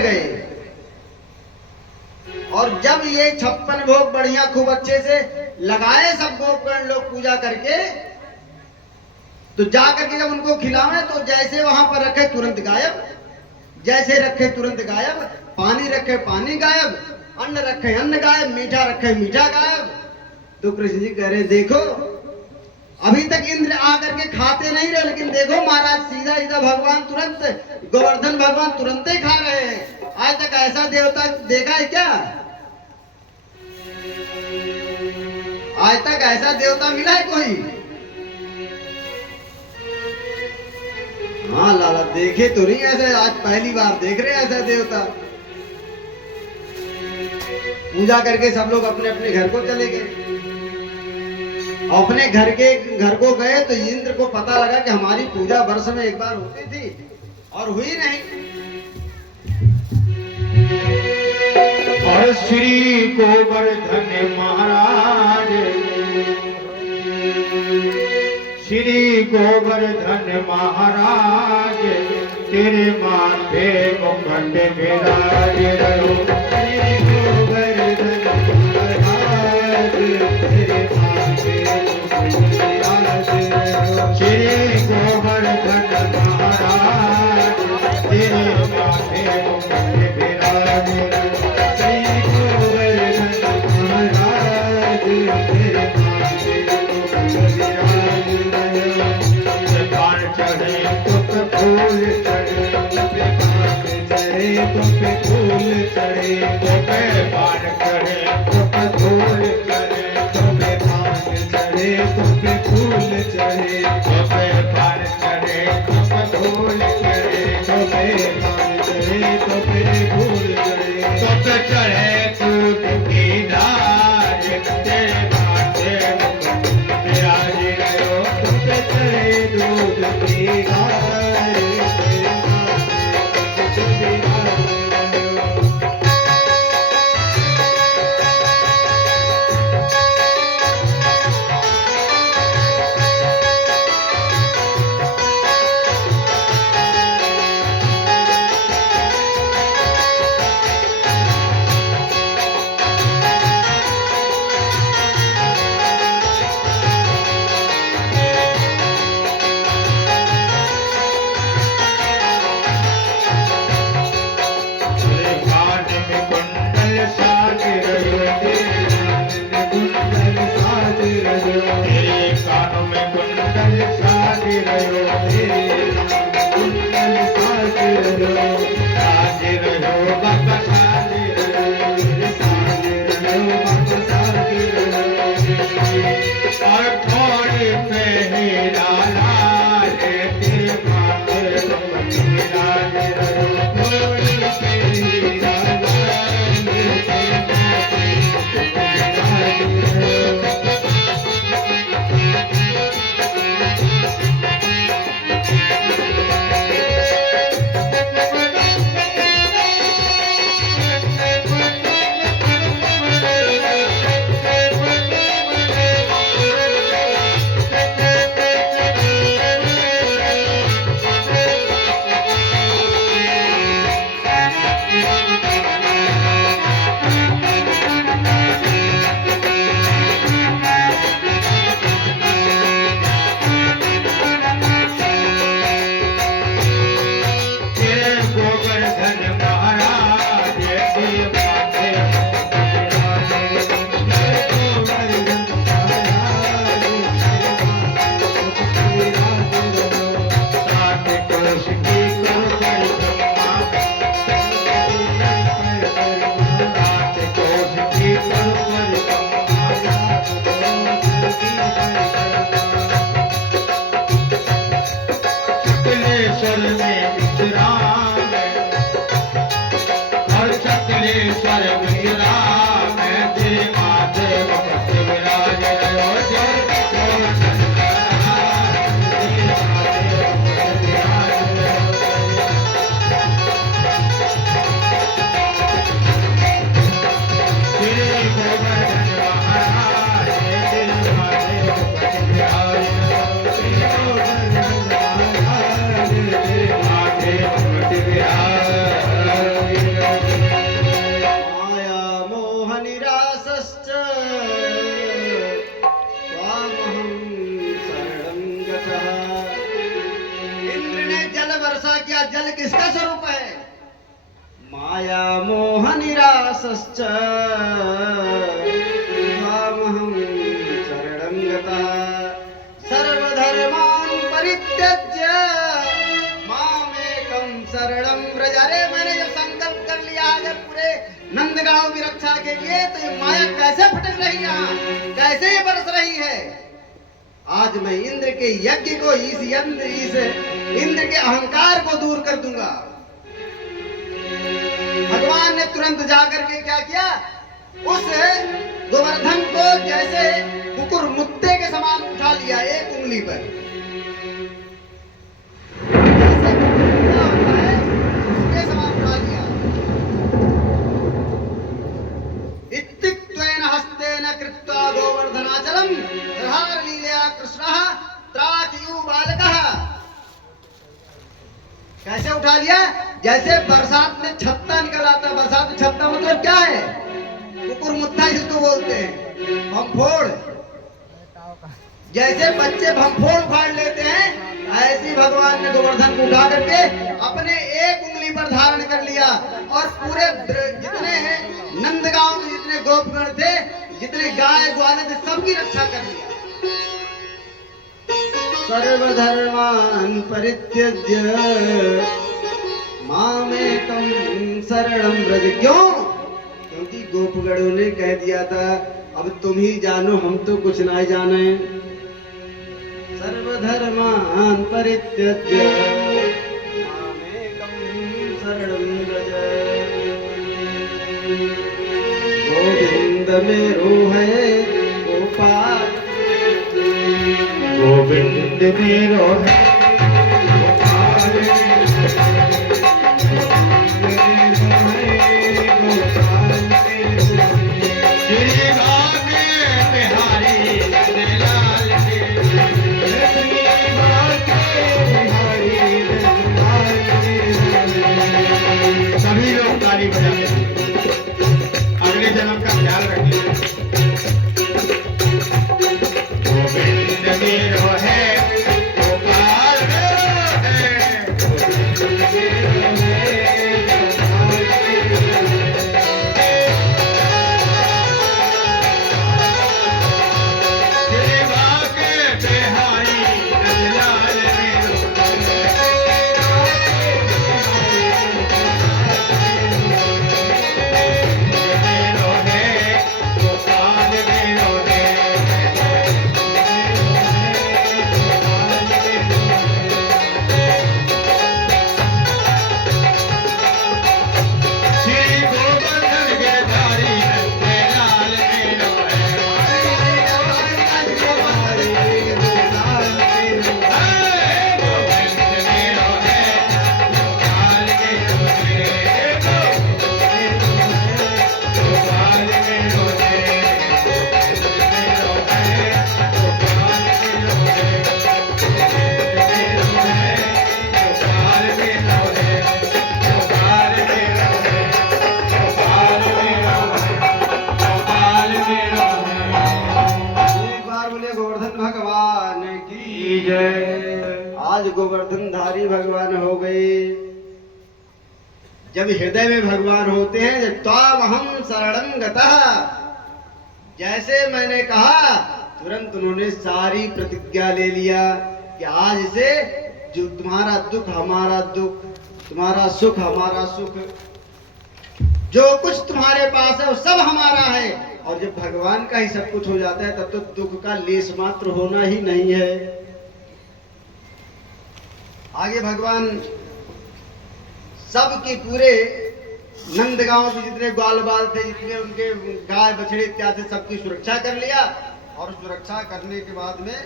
कर गए। और जब ये 56 भोग बढ़िया खूब अच्छे से लगाए सब गोपगण लोग पूजा करके, तो जाकर के जब उनको खिलावे तो जैसे वहां पर रखे तुरंत गायब, जैसे रखे तुरंत गायब, पानी रखे पानी गायब, अन्न रखे अन्न गायब, मीठा रखे मीठा गायब। तो कृष्ण जी कह रहे देखो अभी तक इंद्र आकर के खाते नहीं रहे, लेकिन देखो महाराज सीधा सीधा भगवान तुरंत, गोवर्धन भगवान तुरंत ही खा रहे हैं। आज तक ऐसा देवता देखा है क्या? आज तक ऐसा देवता मिला है कोई? हाँ लाला देखे तो नहीं ऐसे, आज पहली बार देख रहे हैं ऐसा देवता। पूजा करके सब लोग अपने अपने घर को चले गए। अपने घर को गए तो इंद्र को पता लगा कि हमारी पूजा वर्ष में एक बार होती थी और हुई नहीं। और श्री गोवर्धन महाराज, श्री गोवर्धन महाराज तेरे माथे मुकुट विराज रहो। श्री गोवर्धन महाराज तेरे माथे मुकुट विराज रहो। श्री गोवर्धन महाराज तेरे माथे मुकुट विराज रहो। श्री गोवर्धन महाराज तेरे माथे मुकुट विराज चढ़े तुप फूल चढ़े, चढ़े तुप फूल चढ़े, तुपे पान चढ़े तुप फूल चढ़े, तुपे पान चढ़े तुप फूल चढ़े, तुपे पान चढ़े तुप फूल चढ़े, तुपे पान चढ़े तुपे फूल चढ़े, तुप चढ़े दूध की धार तेरे माथे मुकुट विराज रहो। तुप चढ़े दूध की धार तेरे माथे मुकुट विराज रहो। मोहनिरासश्च त्वामहं शरणं गतः सर्वधर्मान् परित्यज्य मामेकं शरणं व्रज। अरे मैंने जब संकल्प कर लिया अगर पूरे नंदगांव की रक्षा के लिए, तो ये माया कैसे भटक रही है, यहाँ कैसे ये बरस रही है। आज मैं इंद्र के यज्ञ को, इस इंद्र के अहंकार को दूर कर दूंगा। भगवान ने तुरंत जाकर के क्या किया, उस गोवर्धन को जैसे कुकुर मुत्ते के समान उठा लिया एक उंगली पर। जैसे कुत्ता होता है उसके समान उठा लिया। इत्तिक्त्वेन हस्तेन कृत्वा गोवर्धनाचलं प्रहार लीलया कृष्णः त्राचयु बालकः। कैसे उठा लिया, जैसे बरसात में छत्ता निकल आता। बरसात में छत्ता मतलब क्या है, कुकुर मुत्ता जिसको बोलते हैं, भमफोड़। जैसे बच्चे भमफोड़ उखाड़ लेते हैं, ऐसे भगवान ने गोवर्धन को उठा करके अपने एक उंगली पर धारण कर लिया और पूरे जितने हैं नंदगांव में जितने गोपगण थे, जितने गाय ग्वाले थे, सबकी रक्षा कर लिया। सर्वधर्मान् परित्यज्य मामेकं शरणं व्रज। क्यों? क्योंकि गोपगणों ने कह दिया था अब तुम ही जानो, हम तो कुछ नहीं जाने। सर्वधर्मान् परित्यज्य मामेकं शरणं व्रज। गोविंद मेरो है गोपाल, गोविंद मेरो है गोपाल, श्री भाग्य बिहारी नंदलाल के, श्री भाग्य बिहारी नंदलाल के। सभी लोग ताली बजाते हैं। अगले जन्म का ख्याल रखिए। गोविंद मेरो है गोपाल मेरो है, गोविंद मेरो है गोपाल मेरो है। श्री भाग्य बिहारी नंदलाल मेरो है, गोपाल मेरो है। श्री गोवर्धन गिरधारी नंदलाल मेरो है, गोविंद मेरो है गोपाल मेरो है, गोपाल मेरो है, गोविंद मेरो है गोपाल मेरो है, गोविंद मेरो है गोपाल मेरो है, गोपाल मेरो है गोपाल मेरो है, गोपाल मेरो है। एक बार बोले गोवर्धन भगवान की जय। आज गोवर्धन धारी भगवान हो गए। जब हृदय में भगवान होते हैं, जब त्वामहं शरणं गतः, जैसे मैंने कहा तुरंत उन्होंने सारी प्रतिज्ञा ले लिया कि आज से जो तुम्हारा दुख हमारा दुख, तुम्हारा सुख हमारा सुख, जो कुछ तुम्हारे पास है वो सब हमारा है। और जब भगवान का ही सब कुछ हो जाता है तब तो दुख का लेस मात्र होना ही नहीं है। आगे भगवान सबके पूरे नंदगांव के जितने ग्वाल बाल थे, जितने उनके गाय बछड़े इत्यादि, सबकी सुरक्षा कर लिया। और सुरक्षा करने के बाद में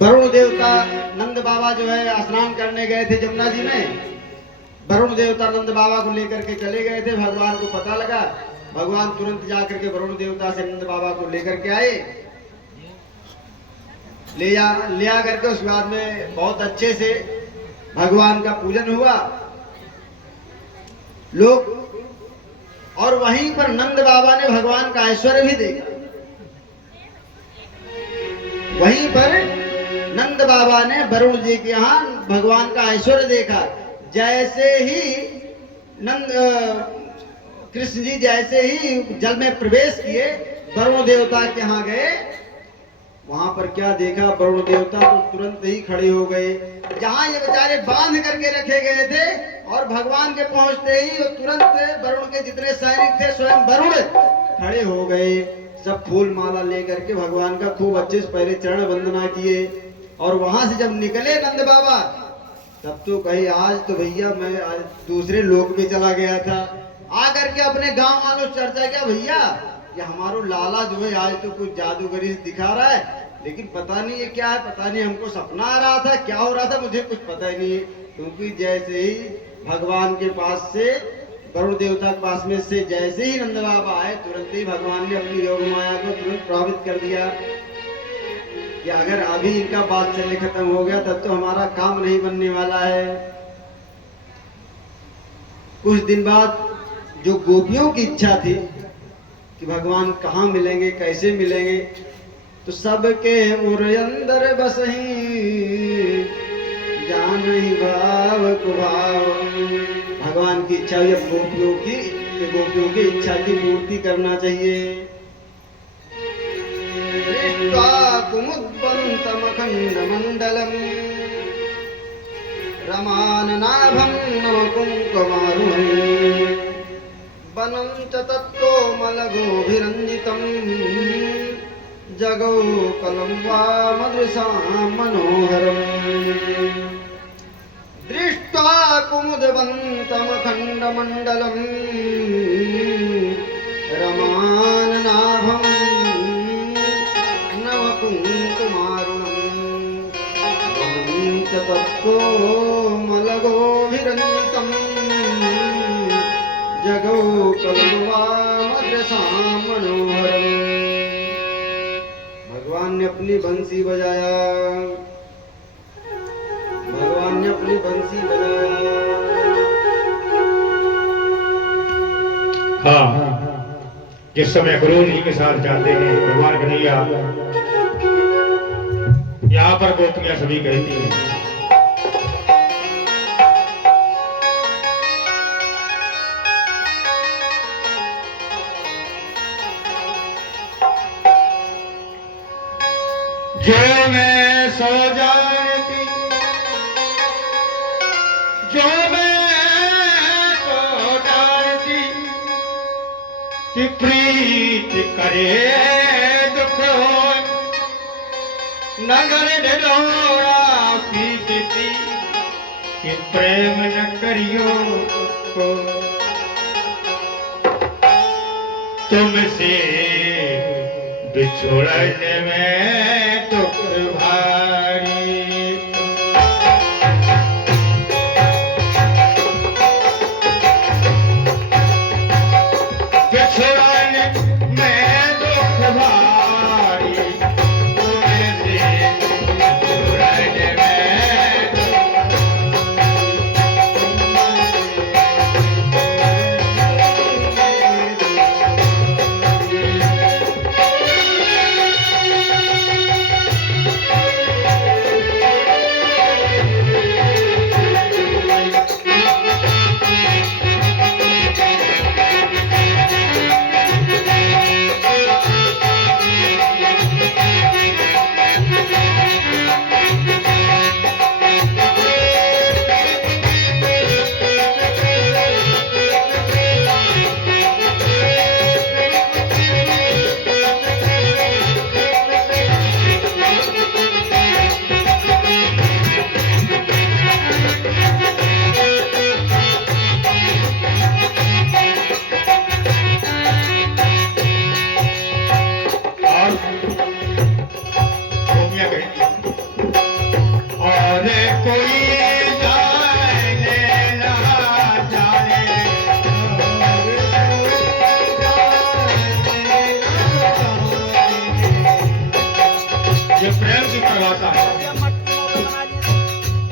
वरुण देवता नंद बाबा जो है स्नान करने गए थे जमुना जी में। वरुण देवता नंद बाबा को लेकर के चले गए थे। भगवान को पता लगा, भगवान तुरंत जाकर के वरुण देवता से नंद बाबा को लेकर के आए। ले आ करके उस बाद में बहुत अच्छे से भगवान का पूजन हुआ लोग। और वहीं पर नंद बाबा ने भगवान का ऐश्वर्य भी देखा। वहीं पर नंद बाबा ने वरुण जी के यहाँ भगवान का ऐश्वर्य देखा। जैसे ही कृष्ण जी जैसे ही जल में प्रवेश किए, वरुण देवता के यहाँ गए, वहां पर क्या देखा, वरुण देवता तो तुरंत ही खड़े हो गए। जहां ये बेचारे बांध करके रखे गए थे, और भगवान के पहुंचते ही वो तुरंत वरुण के जितने सैनिक थे, स्वयं वरुण खड़े हो गए। सब फूल माला लेकर के भगवान का खूब अच्छे से पहले चरण वंदना किए, और वहां से जब निकले नंद बाबा, तब तो कही आज तो भैया मैं आज दूसरे लोक में चला गया था। आकर के अपने गांव वालों से चर्चा किया, भैया ये हमारो लाला जो है आज तो कुछ जादूगरी दिखा रहा है, लेकिन पता नहीं ये क्या है, पता नहीं हमको सपना आ रहा था, क्या हो रहा था मुझे कुछ पता ही नहीं है। क्योंकि जैसे ही भगवान के पास से, वरुण देवता के पास में से जैसे ही नंद बाबा आए, तुरंत ही भगवान ने अपनी योग माया को तुरंत प्रभावित कर दिया कि अगर अभी इनका बात चलने खत्म हो गया तब तो हमारा काम नहीं बनने वाला है। कुछ दिन बाद जो गोपियों की इच्छा थी कि भगवान कहाँ मिलेंगे, कैसे मिलेंगे, तो सबके उर अंदर बसही जान ही भाव कुभाव। भगवान की इच्छा हुई अब गोपियों की इच्छा की पूर्ति करना चाहिए। कुमुद्वन्तमखण्डमण्डलम् रमाननाभं नवकुङ्कुमारुणम् वनं च तत्कोमलगोभिरञ्जितं जगौ कलं वामदृशां मनोहरम्। दृष्ट्वा कुमुदवन्तमखण्डमण्डलम् रमाननाभं तत्कोमलगोभिरञ्जितं जगौ कलवामदृशां मनोहरम्। भगवान ने अपनी बंसी बजाया, भगवान ने अपनी बंसी बजाया। हाँ, जिस समय गुरु जी के साथ जाते हैं भगवान कन्हैया, यहाँ पर गोपियां सभी कहती हैं, जो मैं सो जानती, जो मैं सो जानती कि प्रीत करे दुख हो, नगर ढोरा पीती कि प्रेम न करियो को। तुमसे बिछोड़ने में दुख भारी, बिछोड़ने में दुख भारी, तुमसे बिछोड़ने में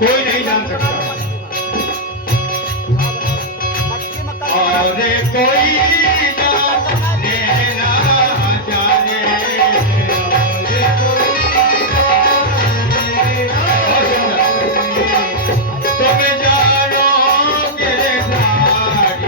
कोई नहीं जान सकता, और कोई जाने ना जाने, तुम जानो गिरधारी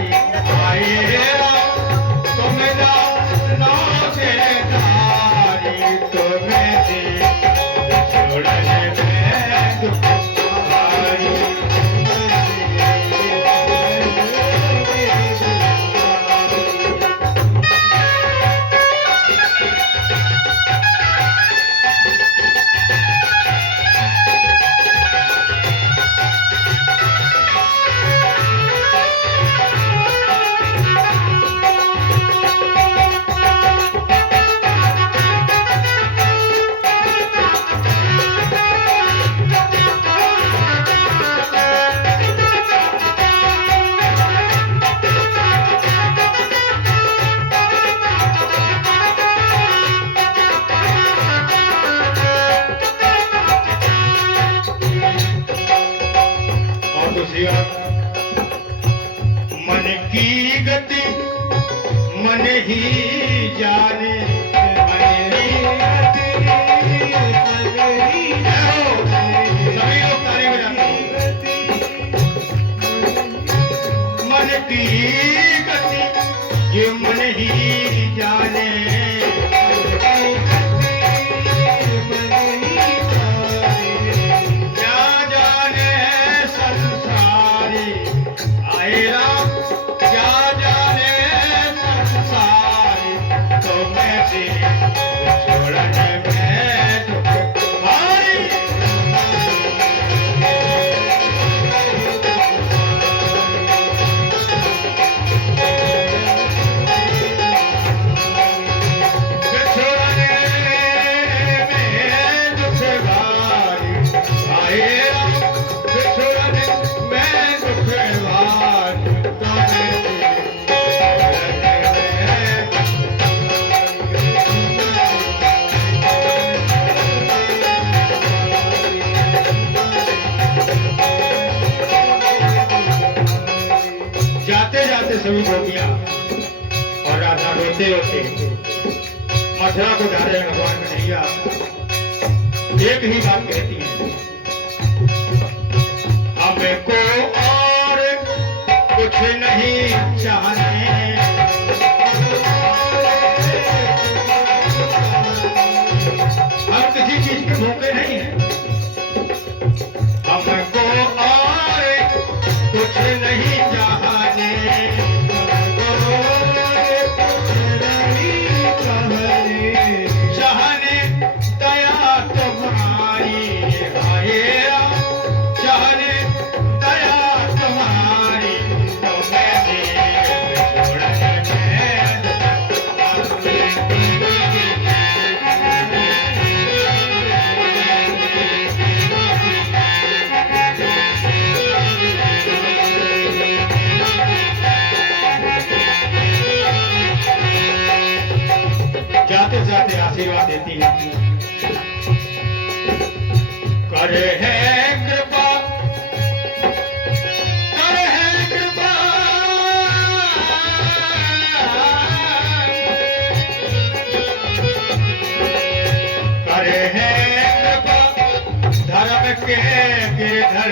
की गति मन ही जाने, मन ही गति मन ही जाने। सभी लोग ताली बजाते हैं। मन की गति ये मन ही जाने, क्या जाने संसारी आए राम, क्या जाने संसारी तो मैं से छोड़ने में दुख भारी। जाते जाते सभी गोपियां और राधा रोते रोते मथुरा को जा रहे हैं भगवान कन्हैया। एक ही बात कहती है, हमको और कुछ नहीं चाहने, हम किसी चीज के भूखे नहीं हैं। हमको और कुछ नहीं चाहने, चाहने दया तुम्हारी आए राम, चाहने दया तुम्हारी तो मैंने छोड़ने जाते जाते आशीर्वाद देती है, करे है कृपा, करे है कृपा, करे है कृपा धर्म के गिरधर,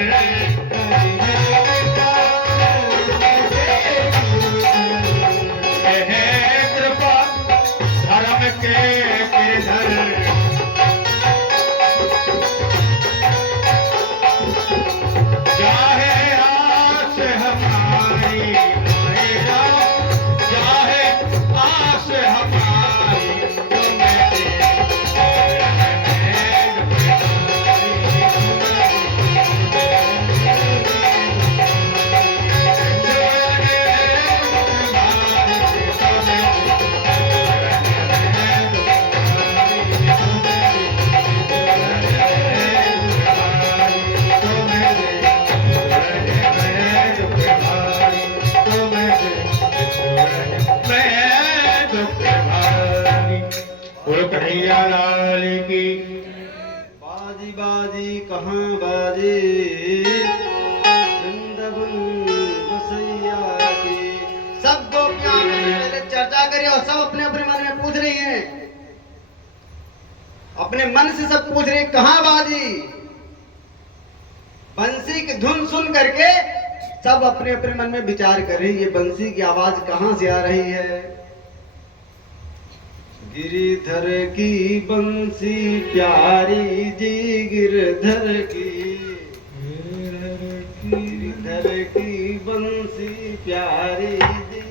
है कृपा धर्म के गिरधर, चाहे आस हमारी आए राम, चाहे आस हमारी तो मेरे बोलो कन्हैया लाल की। बाजी बाजी कहाँ बाजे, वृंदावन बसैया की। सब गोपियां आपस में पहले चर्चा करी और सब अपने अपने मन में पूछ रही हैं, अपने मन से सब पूछ रही हैं, कहाँ बाजी। बंसी की धुन सुन करके सब अपने अपने मन में विचार कर रही, ये बंसी की आवाज कहाँ से आ रही है। गिरिधर की बंसी प्यारी जी, गिरधर की, गिरिधर की बंसी प्यारी जी,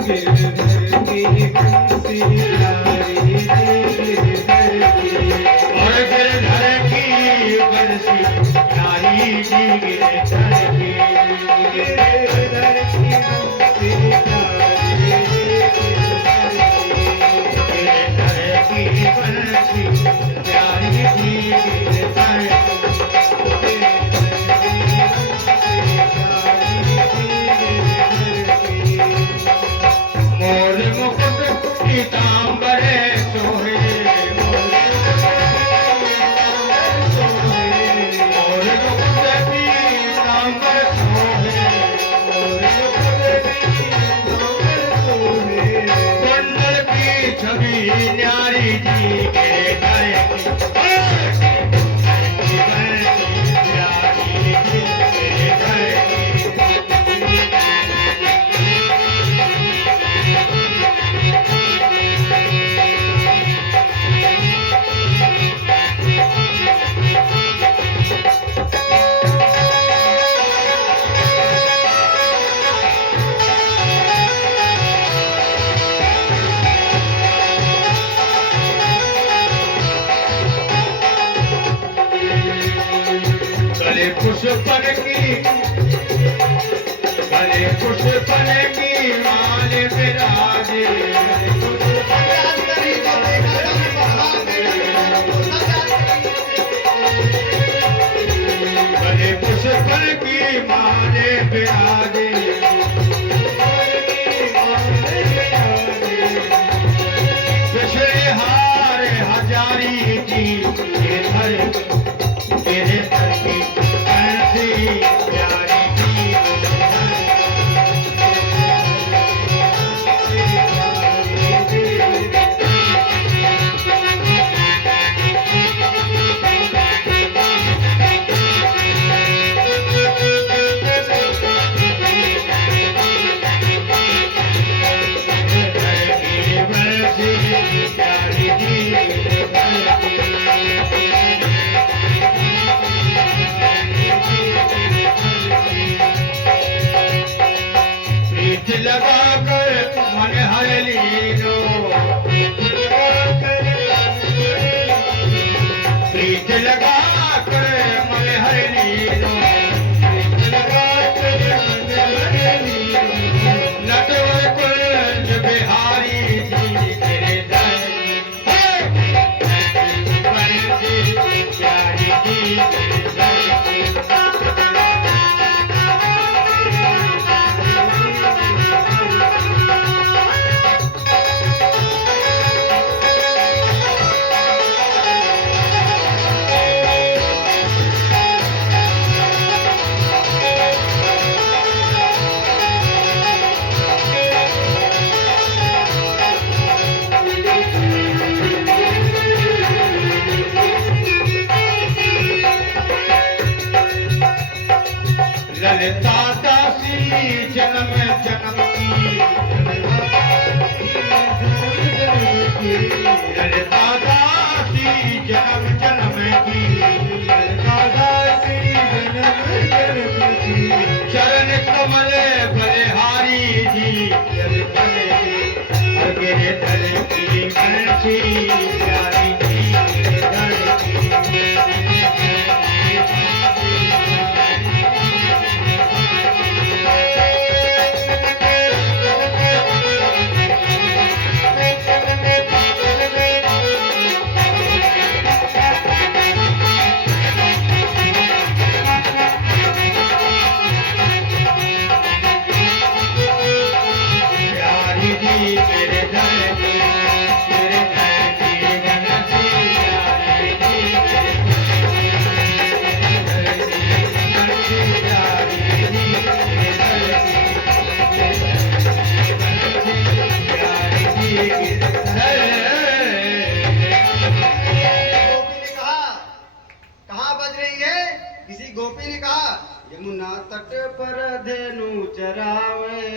गिरधर की बंसी प्यारी जी, गिरधर की, और गिरधर की बंसी प्यारी जी, गिरधर की, गिरधर की बंसी प्यारी जी, बंसी प्यारी जी, गिरधर मोर मुकुट पीताम्बर पुष्पन की माल विराजे याद करी तो देखा तन बढ़ावे वो सब याद करी भले पुष्पन की माल विराजे पिछले हार हजारी जी तेरे घर की ऐसी प्यारी जी प्रीत लगा कर मन हर लीनो प्रीत लगा कर मन हर लीनो नटवर कुंज बिहारी जी तेरे दर प्यारी जी तेरे ललिता दासी जन्म जन्म की ललिता दासी जन्म जन्म की ललिता दासी जन्म जन्म की चरण कमल बलिहारी जी ललिता अगे दल की कंठी प्यारी जी दल की प्यारी जी तेरे दर की तेरे दर की गंगसी प्यारी जी तेरे दर की गंगसी प्यारी जी तेरे दर की प्यारी जी की गोपी ने कहा कहाँ बज रही है किसी गोपी ने कहा यमुना तट पर धेनु चरावे